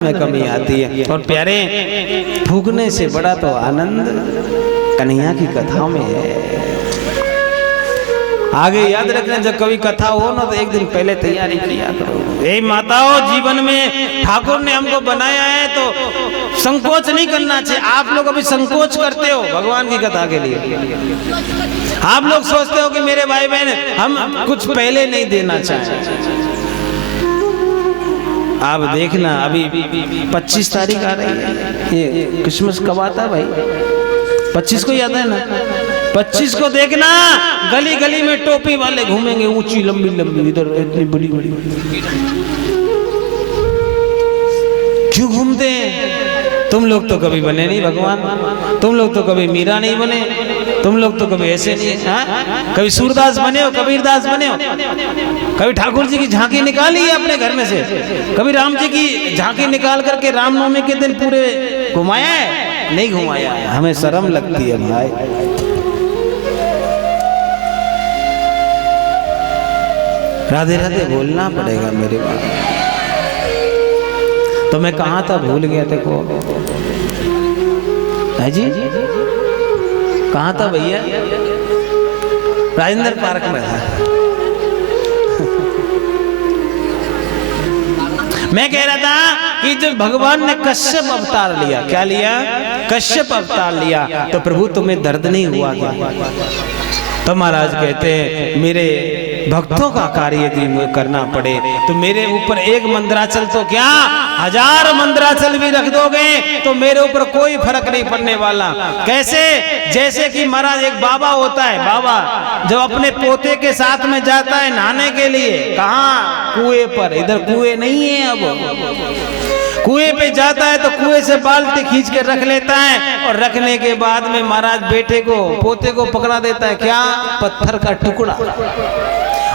में कमी आती है। और प्यारे, भूखने से बड़ा तो आनंद कन्हैया की कथाओं में है। आगे याद रखना, जब कभी कथा हो ना तो एक दिन पहले तैयारी किया करो। ए माताओं, जीवन में ठाकुर ने हमको बनाया है तो संकोच नहीं करना चाहिए। आप लोग अभी संकोच करते हो भगवान की कथा के लिए। आप लोग सोचते हो कि मेरे भाई बहन हम कुछ पहले नहीं देना चाहें। आप देखना, अभी 25 तारीख आ रही है। ये क्रिसमस कब आता है भाई? 25 को याद है ना? 25 को देखना, गली गली में टोपी वाले घूमेंगे, ऊंची लंबी लंबी, इधर इतनी बड़ी बड़ी। क्यों घूमते हैं? तुम लोग तो कभी बने नहीं भगवान, तुम लोग तो कभी मीरा नहीं बने, तुम लोग तो कभी ऐसे नहीं, हाँ? कभी सूरदास बने हो, कबीरदास बने हो, कभी ठाकुर जी की झांकी निकाली है अपने घर में से, कभी राम जी की झांकी निकाल करके रामनवमी के दिन पूरे घुमाया है? नहीं घुमाया है। हमें शर्म लगती है भाई। राधे राधे बोलना पड़ेगा मेरे बाप। तो मैं कहाँ था, भूल गया थे को है जी, कहाँ था भैया? राजेंद्र पार्क में था। मैं कह रहा था कि जब भगवान ने कश्यप अवतार लिया, क्या लिया? कश्यप अवतार लिया, तो प्रभु तुम्हें दर्द नहीं हुआ क्या? तो महाराज कहते हैं, मेरे भक्तों का कार्य यदि करना पड़े तो मेरे ऊपर एक मंदराचल तो क्या, 1000 मंदराचल भी रख दोगे तो मेरे ऊपर कोई फर्क नहीं पड़ने वाला। कैसे? जैसे कि महाराज एक बाबा होता है, बाबा जब अपने पोते के साथ में जाता है नहाने के लिए, कहाँ? कुएं पर। इधर कुएं नहीं है, अब कुएं पे जाता है तो कुएं से बाल्टी खींच के रख लेता है, और रखने के बाद में महाराज बेटे को, पोते को पकड़ा देता है, क्या? पत्थर का टुकड़ा।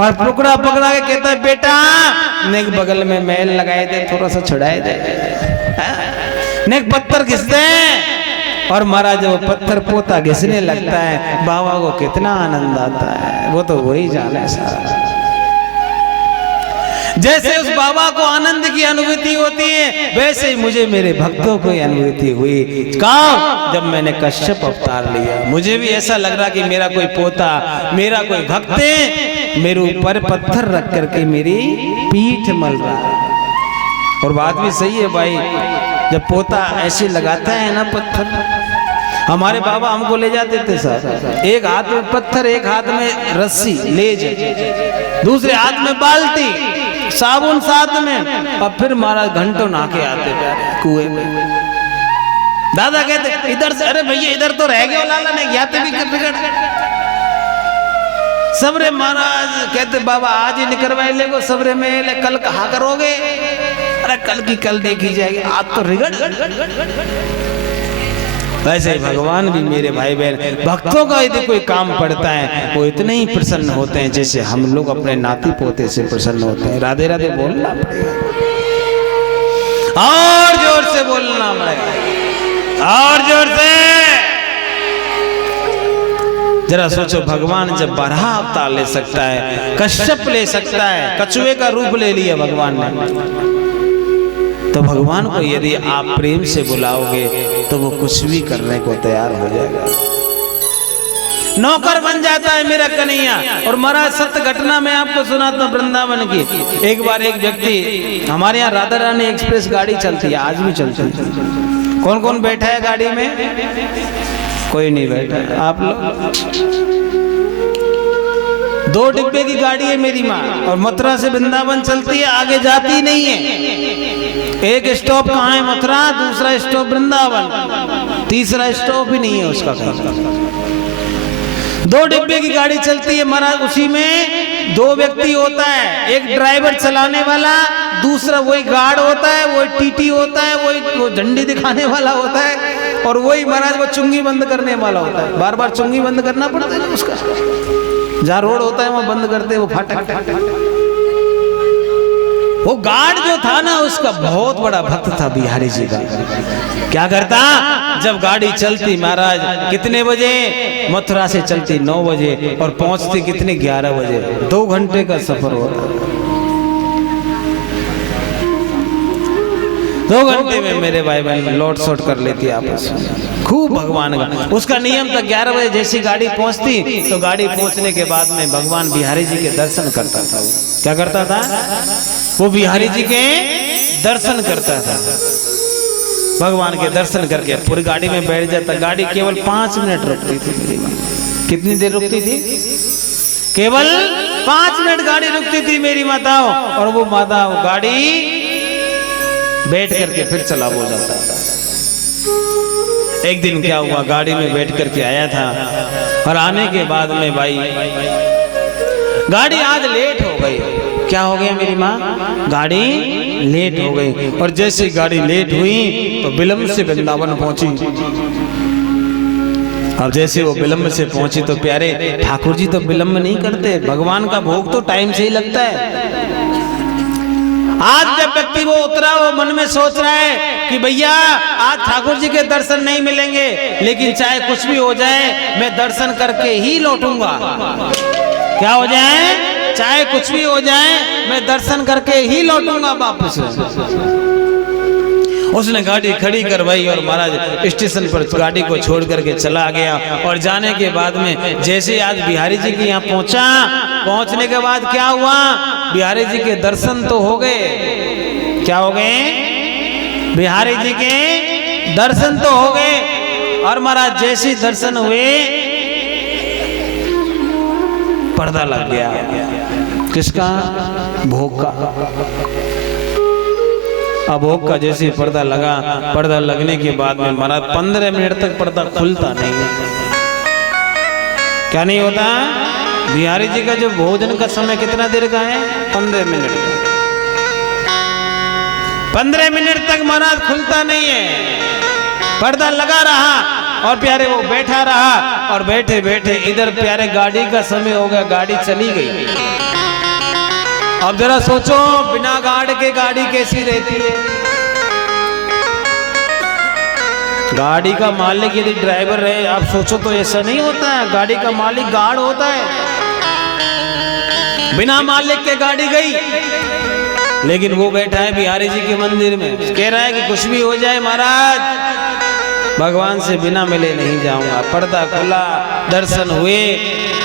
और टुकड़ा पकड़ा के कहता है, बेटा नेक बगल में मैल लगाए दे, थोड़ा सा छुड़ाए दे, नेक पत्थर घिस दे। और महाराज वो पत्थर पोता घिसने लगता है, बाबा को कितना आनंद आता है, वो तो वही जाने सारा। जैसे उस बाबा को आनंद की अनुभूति होती है, वैसे ही मुझे मेरे भक्तों को अनुभूति हुई। कब? जब मैंने कश्यप अवतार लिया। मुझे भी ऐसा लग रहा कि मेरा कोई पोता, मेरा कोई भक्त मेरे ऊपर पत्थर रख करके मेरी पीठ मल रहा है। और बात भी सही है भाई, जब पोता ऐसे लगाता है ना पत्थर, हमारे बाबा हमको ले जाते थे साहब, एक हाथ में पत्थर, एक हाथ में रस्सी लेज, दूसरे हाथ में बाल्टी, साबुन साथ में, और फिर महाराज घंटों नहा के आते कुएं में। दादा कहते इधर से, अरे भैया इधर तो रह गए लाला ने, याते भी बिगड़ सबरे। महाराज कहते बाबा आज ही निकलवाए ले को सबरे में ले, कल कहा करोगे? अरे कल की कल देखी जाएगी, आज तो रिगड़। वैसे भगवान भी मेरे भाई बहन, भक्तों का यदि कोई काम पड़ता है वो इतने ही प्रसन्न होते हैं जैसे हम लोग अपने नाती पोते से प्रसन्न होते हैं। राधे राधे बोलना पड़ेगा, और जोर से बोलना पड़ेगा, और जोर से। जरा सोचो, भगवान जब बराह अवतार ले सकता है, कश्यप ले सकता है, कछुए का रूप ले लिया भगवान ने, तो भगवान को यदि आप प्रेम से बुलाओगे तो वो कुछ भी करने को तैयार हो जाएगा, नौकर बन जाता है मेरा कन्हैया। और महाराज सत्य घटना मैं आपको सुनाता हूं वृंदावन की। एक बार एक व्यक्ति, हमारे यहाँ राधा रानी एक्सप्रेस गाड़ी चलती है, आज भी चलती है। कौन कौन बैठा है गाड़ी में? कोई नहीं बैठा। आप लोग 2 डिब्बे की गाड़ी है मेरी माँ, और मथुरा से वृंदावन चलती है, आगे जाती नहीं है। एक स्टॉप कहाँ है? मथुरा, दूसरा स्टॉप वृंदावन, तीसरा स्टॉप भी नहीं है उसका कहीं। 2 डिब्बे की गाड़ी चलती है महाराज, उसी में 2 व्यक्ति होता है, एक ड्राइवर चलाने वाला, दूसरा वही गार्ड होता है, वही टीटी होता है, वही वो झंडी दिखाने वाला होता है, और वही महाराज वो चुंगी बंद करने वाला होता है। बार बार चुंगी बंद करना पड़ता है ना उसका, जहाँ रोड होता है वहाँ बंद करते हैं वो फाटक। वो गार्ड जो था ना, उसका बहुत बड़ा भक्त था बिहारी जी का। क्या करता? जब गाड़ी चलती महाराज, कितने बजे? मथुरा से चलती 9 बजे और पहुंचती कितने? 11 बजे। 2 घंटे का सफर होता। 2 घंटे में मेरे भाई बहन लौट शॉट कर लेती आपस में। खूब भगवान का उसका नियम था, 11 बजे जैसी गाड़ी पहुंचती तो गाड़ी पहुंचने के बाद में भगवान बिहारी जी के दर्शन करता था। क्या करता था वो? बिहारी जी के दर्शन करता था। भगवान के दर्शन करके पूरी गाड़ी में बैठ जाता। गाड़ी केवल 5 मिनट रुकती थी मेरी माँ। कितनी देर रुकती थी? केवल 5 मिनट गाड़ी रुकती थी मेरी माताओं। और वो माता गाड़ी बैठ करके फिर चला हो जाता था। एक दिन क्या हुआ, गाड़ी में बैठ करके आया था और आने के बाद में भाई गाड़ी आज लेट हो गई। क्या हो गया मेरी माँ? गाड़ी लेट हो गई। और जैसे गाड़ी लेट हुई तो विलंब से वृंदावन पहुंची। अब जैसे वो विलंब से पहुंची तो प्यारे ठाकुर जी तो विलंब नहीं करते, भगवान का भोग तो टाइम से ही लगता है। आज जब व्यक्ति वो उतरा, वो मन में सोच रहा है कि भैया आज ठाकुर जी के दर्शन नहीं मिलेंगे, लेकिन चाहे कुछ भी हो जाए मैं दर्शन करके ही लौटूंगा। क्या हो जाए, चाहे कुछ भी हो जाए मैं दर्शन करके ही लौटूंगा वापस। उसने गाड़ी खड़ी करवाई और महाराज स्टेशन पर गाड़ी को छोड़ करके चला गया। और जाने के बाद में जैसे आज बिहारी जी के यहाँ पहुंचा, पहुंचने के बाद क्या हुआ, बिहारी जी के दर्शन तो हो गए। क्या हो गए? बिहारी जी के दर्शन तो हो गए। और महाराज जैसे दर्शन हुए पर्दा लग गया। किसका? भोग का। अभोग का जैसे पर्दा लगा, पर्दा लगने के बाद में महाराज 15 मिनट तक पर्दा खुलता नहीं है। क्या नहीं होता? बिहारी जी का जो भोजन का समय कितना देर का है? 15 मिनट। 15 मिनट तक महाराज खुलता नहीं है, पर्दा लगा रहा। और प्यारे वो बैठा रहा और बैठे बैठे इधर प्यारे गाड़ी का समय हो गया, गाड़ी चली गई। अब जरा सोचो बिना गार्ड के गाड़ी कैसी रहती है? गाड़ी का मालिक यदि ड्राइवर रहे, आप सोचो तो ऐसा नहीं होता है। गाड़ी का मालिक गार्ड होता है। बिना मालिक के गाड़ी गई, लेकिन वो बैठा है बिहारी जी के मंदिर में, कह रहा है कि कुछ भी हो जाए महाराज भगवान से बिना मिले नहीं जाऊंगा। पर्दा खुला, दर्शन हुए,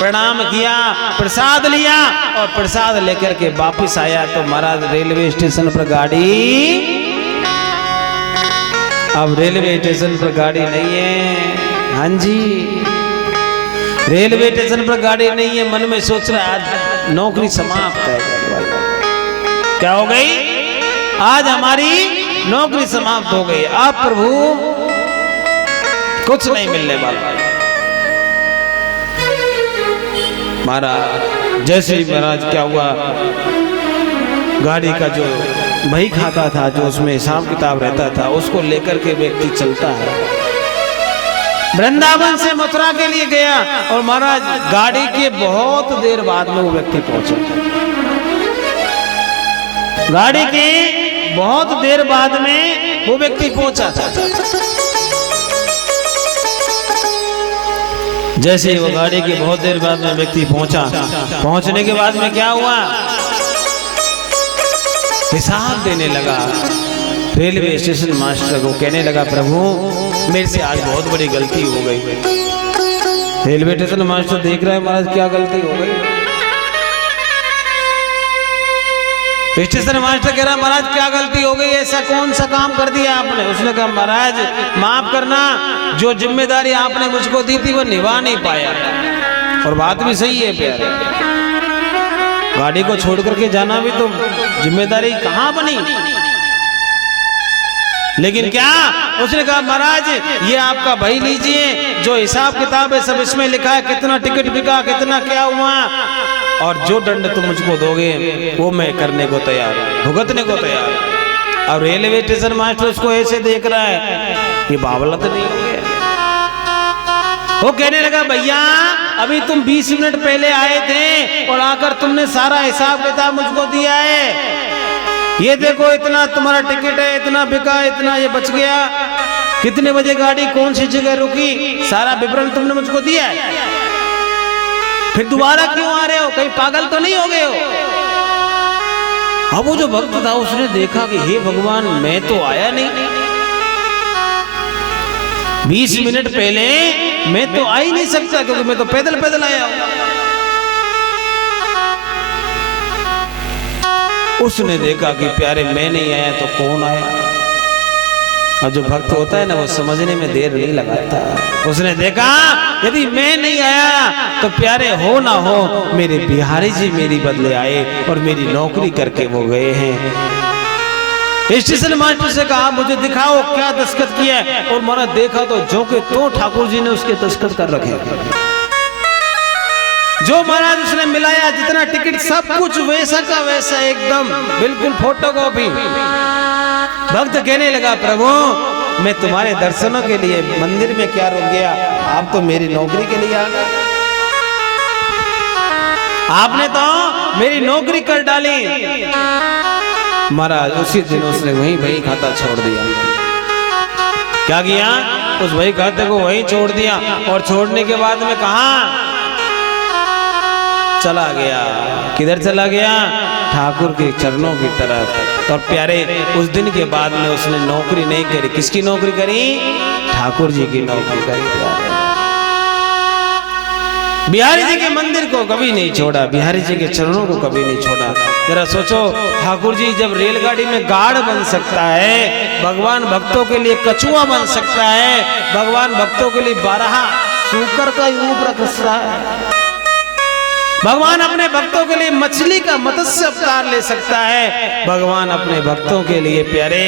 प्रणाम किया, प्रसाद लिया और प्रसाद लेकर के वापस आया तो महाराज रेलवे स्टेशन पर गाड़ी, अब रेलवे स्टेशन पर गाड़ी नहीं है। हाँ जी, रेलवे स्टेशन पर गाड़ी नहीं है। मन में सोच रहा है आज नौकरी समाप्त है। क्या हो गई? आज हमारी नौकरी समाप्त हो गई। अब प्रभु कुछ नहीं मिलने वाला। महाराज जैसे ही महाराज क्या हुआ, गाड़ी का जो बही खाता था, जो उसमें हिसाब किताब रहता था, उसको लेकर के व्यक्ति चलता है। वृंदावन से मथुरा के लिए गया और महाराज गाड़ी के बहुत देर बाद में वो व्यक्ति पहुंचा। गाड़ी के बहुत देर बाद में वो व्यक्ति पहुंचा था। जैसे वो गाड़ी की बहुत देर बाद में व्यक्ति पहुंचा, पहुंचने के बाद में क्या हुआ, हिसाब देने लगा। रेलवे स्टेशन मास्टर को कहने लगा प्रभु मेरे से आज बहुत बड़ी गलती हो गई। रेलवे स्टेशन मास्टर देख रहा है महाराज क्या गलती हो गई। स्टेशन मास्टर कह रहा महाराज क्या गलती हो गई, ऐसा कौन सा काम कर दिया आपने? उसने कहा महाराज माफ करना, जो जिम्मेदारी आपने मुझको दी थी वो निभा नहीं पाया। और बात भी सही है प्यारे, गाड़ी को छोड़ करके जाना भी तो जिम्मेदारी कहाँ बनी। लेकिन क्या उसने कहा महाराज ये आपका भाई लीजिए, जो हिसाब किताब है सब इसमें लिखा है, कितना टिकट बिका, कितना क्या हुआ, और जो दंड तुम मुझको दोगे वो मैं करने को तैयार हूं, भुगतने को तैयार हूं। और रेलवे स्टेशन मास्टर उसको ऐसे देख रहा है, ये बावला तो नहीं हो गया। वो कहने लगा भैया अभी तुम 20 मिनट पहले आए थे और आकर तुमने सारा हिसाब किताब मुझको दिया है। ये देखो इतना तुम्हारा टिकट है, इतना बिका, इतना ये बच गया, कितने बजे गाड़ी कौन सी जगह रुकी, सारा विवरण तुमने मुझको दिया है। फिर दोबारा क्यों आ रहे हो, कहीं पागल तो नहीं हो गए हो? अब वो जो भक्त था उसने देखा कि हे भगवान, मैं तो आया नहीं, 20 मिनट पहले मैं तो आ ही नहीं सकता क्योंकि मैं तो पैदल पैदल आया हूं। उसने देखा कि प्यारे मैं नहीं आया तो कौन आया। और जो भक्त होता है ना वो समझने में देर नहीं लगाता। उसने देखा यदि मैं नहीं आया तो प्यारे हो ना हो मेरे बिहारी जी मेरी बदले आए और मेरी नौकरी करके वो गए हैं। स्टेशन मास्टर से कहा मुझे दिखाओ क्या दस्तखत किया है, और मैंने देखा तो जो के तो ठाकुर जी ने उसके दस्तखत कर रखे। जो महाराज उसने मिलाया जितना टिकट सब कुछ वैसा का वैसा एकदम बिल्कुल फोटोकॉपी। भक्त कहने लगा प्रभु मैं तुम्हारे दर्शनों के लिए मंदिर में क्या रुक गया, आप तो मेरी नौकरी के लिए आ गए। आपने तो मेरी नौकरी कर डाली। महाराज उसी दिन उसने वही खाता छोड़ दिया। क्या किया, उस वही खाते को वहीं छोड़ दिया और छोड़ने के बाद में कहा चला गया। किधर चला गया, ठाकुर के चरणों की तरफ। और प्यारे उस दिन के बाद में उसने नौकरी नहीं करी। किसकी नौकरी करी, ठाकुर जी की नौकरी करी। बिहारी जी के मंदिर को कभी नहीं छोड़ा, बिहारी जी के चरणों को कभी नहीं छोड़ा। जरा सोचो, ठाकुर जी जब रेलगाड़ी में गार्ड बन सकता है, भगवान भक्तों के लिए कछुआ बन सकता है, भगवान भक्तों के लिए 12 सूकर का यूप रख सकता है, भगवान अपने भक्तों के लिए मछली का मत्स्य अवतार ले सकता है, भगवान अपने भक्तों के लिए प्यारे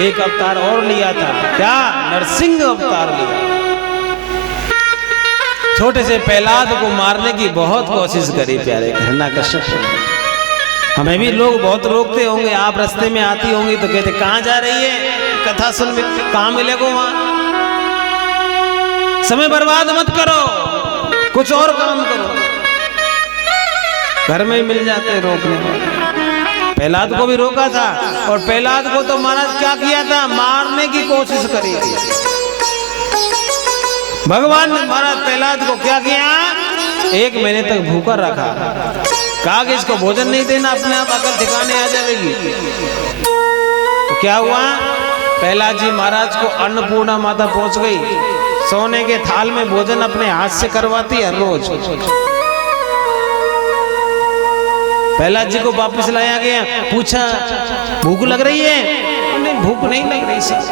एक अवतार और लिया था। क्या, नरसिंह अवतार लिया। छोटे से प्रहलाद को मारने की बहुत कोशिश करी प्यारे हिरण्यकश्यप। हमें भी लोग बहुत रोकते होंगे, आप रास्ते में आती होंगी तो कहते कहाँ जा रही है, कथा सुन, कहाँ मिलेगा वहां। समय बर्बाद मत करो, कुछ और काम करो। घर में ही मिल जाते रोकने वाले। प्रहलाद को भी रोका था और प्रहलाद को तो महाराज क्या किया था, मारने की कोशिश करी थी। भगवान ने महाराज प्रहलाद को क्या किया, 1 महीने तक भूखा रखा। कहा कि इसको भोजन नहीं देना, अपने आप अकल ठिकाने आ जाएगी। तो क्या हुआ, प्रहलाद जी महाराज को अन्नपूर्णा माता पहुंच गई, सोने के थाल में भोजन अपने हाथ से करवाती हर रोज। प्रहलाद जी को वापस लाया गया, पूछा भूख लग रही है, नहीं भूख नहीं लग रही सर,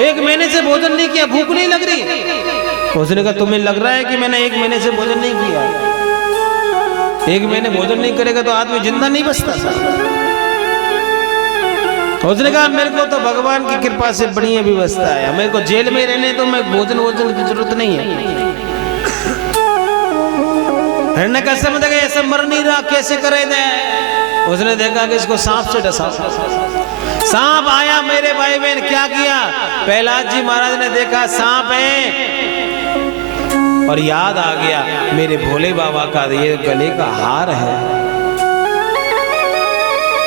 1 महीने से भोजन नहीं किया, भूख नहीं लग रही। उसने कहा तुम्हें लग रहा है कि मैंने 1 महीने से भोजन नहीं किया, 1 महीने भोजन नहीं करेगा तो आदमी जिंदा नहीं बचता सर। उसने कहा मेरे को तो भगवान की कृपा से बढ़िया व्यवस्था है, मेरे को जेल में रहने तो मैं भोजन की जरूरत नहीं है। हिरण्यकश्यप समझ गए ऐसा मर नहीं रहा, कैसे करे दे। उसने देखा कि इसको सांप से डसा। सांप आया मेरे भाई बहन, क्या किया, प्रहलाद जी महाराज ने देखा सांप है और याद आ गया मेरे भोले बाबा का ये गले का हार है।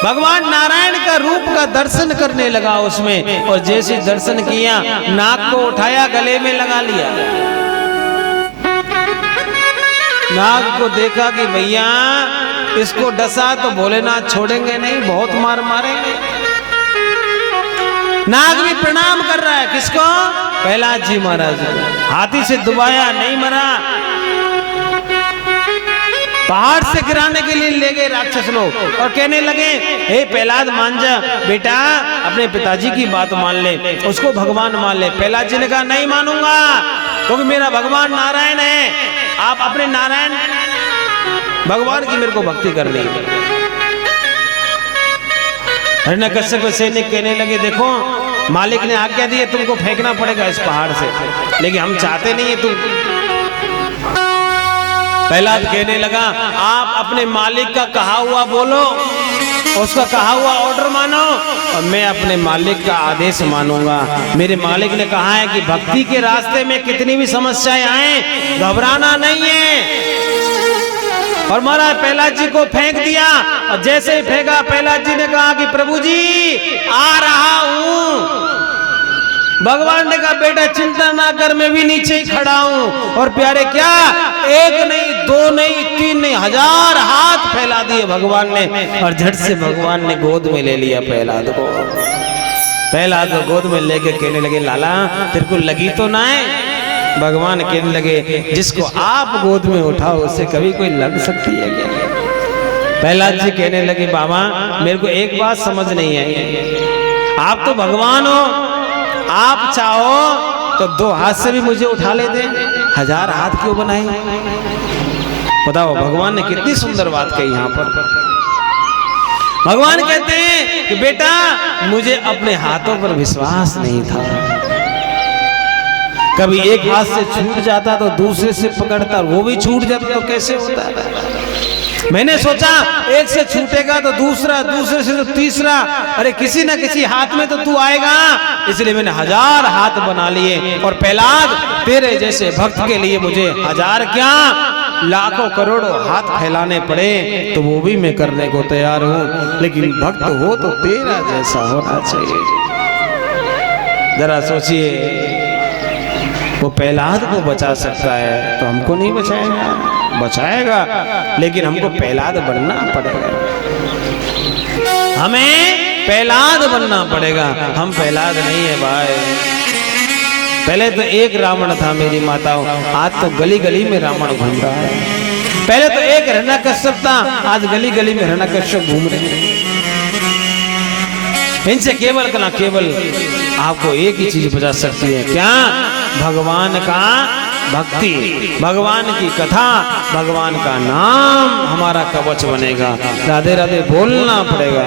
भगवान नारायण का रूप का दर्शन करने लगा उसमें, और जैसे दर्शन किया नाक को उठाया गले में लगा लिया। नाग को देखा कि भैया इसको डसा तो भोलेनाथ छोड़ेंगे नहीं, बहुत मार मारेंगे। नाग भी प्रणाम कर रहा है, किसको, प्रहलाद जी महाराज को। हाथी से दुबाया, नहीं मरा। पहाड़ से गिराने के लिए ले गए राक्षस लोग और कहने लगे हे प्रहलाद मान जा बेटा, अपने पिताजी की बात मान ले, उसको भगवान मान ले। प्रहलाद जी ने कहा नहीं मानूंगा, क्योंकि मेरा भगवान नारायण है, आप अपने नारायण भगवान की मेरे को भक्ति करनी है। हिरण्यकश्यप के सैनिक कहने लगे देखो मालिक ने आज्ञा दी है तुमको फेंकना पड़ेगा इस पहाड़ से, लेकिन हम चाहते नहीं है तुम। प्रहलाद कहने लगा आप अपने मालिक का कहा हुआ बोलो, उसका कहा हुआ ऑर्डर मानो और मैं अपने मालिक का आदेश मानूंगा। मेरे मालिक ने कहा है कि भक्ति के रास्ते में कितनी भी समस्याएं आए घबराना नहीं है। और महाराज प्रहलाद जी को फेंक दिया, और जैसे ही फेंका प्रहलाद जी ने कहा कि प्रभु जी आ रहा हूं। भगवान ने कहा बेटा चिंता ना कर, मैं भी नीचे ही खड़ा हूं। और प्यारे क्या एक नहीं, दो नहीं, तीन नहीं, 1000 हाथ फैला दिए भगवान ने, और झट से भगवान ने गोद में ले लिया प्रहलाद को। प्रहलाद को गोद में लेके कहने लगे, लाला तेरे को लगी तो ना है? भगवान कहने लगे, जिसको आप गोद में उठाओ उससे कभी कोई लग सकती है क्या? प्रहलाद जी कहने लगे, बाबा मेरे को एक बात समझ नहीं आई, आप तो भगवान हो, आप चाहो तो 2 हाथ से भी मुझे उठा लेते, 1000 हाथ क्यों बनाए? बताओ, भगवान ने कितनी सुंदर बात कही यहाँ पर। भगवान कहते हैं कि बेटा मुझे अपने हाथों पर विश्वास नहीं था, कभी एक हाथ से छूट जाता तो दूसरे से पकड़ता, वो भी छूट जाता तो कैसे होता है? मैंने सोचा एक से छूटेगा तो दूसरा, दूसरे से तो तीसरा, अरे किसी ना किसी हाथ में तो तू आएगा, इसलिए मैंने 1000 हाथ बना लिए। और प्रहलाद तेरे जैसे भक्त के लिए मुझे 1000 क्या, लाखों करोड़ों हाथ फैलाने पड़े तो वो भी मैं करने को तैयार हूं, लेकिन भक्त हो तो तेरा जैसा होना चाहिए। जरा सोचिए, वो प्रहलाद को बचा सकता है तो हमको नहीं बचाएगा? बचाएगा, लेकिन हमको प्रहलाद बनना पड़ेगा, हमें प्रहलाद बनना पड़ेगा। हम प्रहलाद नहीं है भाई। पहले तो एक रावण था मेरी माताओं, आज तो गली गली में रावण घूम रहा है। पहले तो एक हिरण्यकश्यप था, आज गली गली में हिरण्यकश्यप घूम रहे हैं। इनसे केवल आपको एक ही चीज बचा सकती है, क्या? भगवान का भक्ति, भगवान की कथा, भगवान का नाम हमारा कवच बनेगा। राधे राधे बोलना पड़ेगा।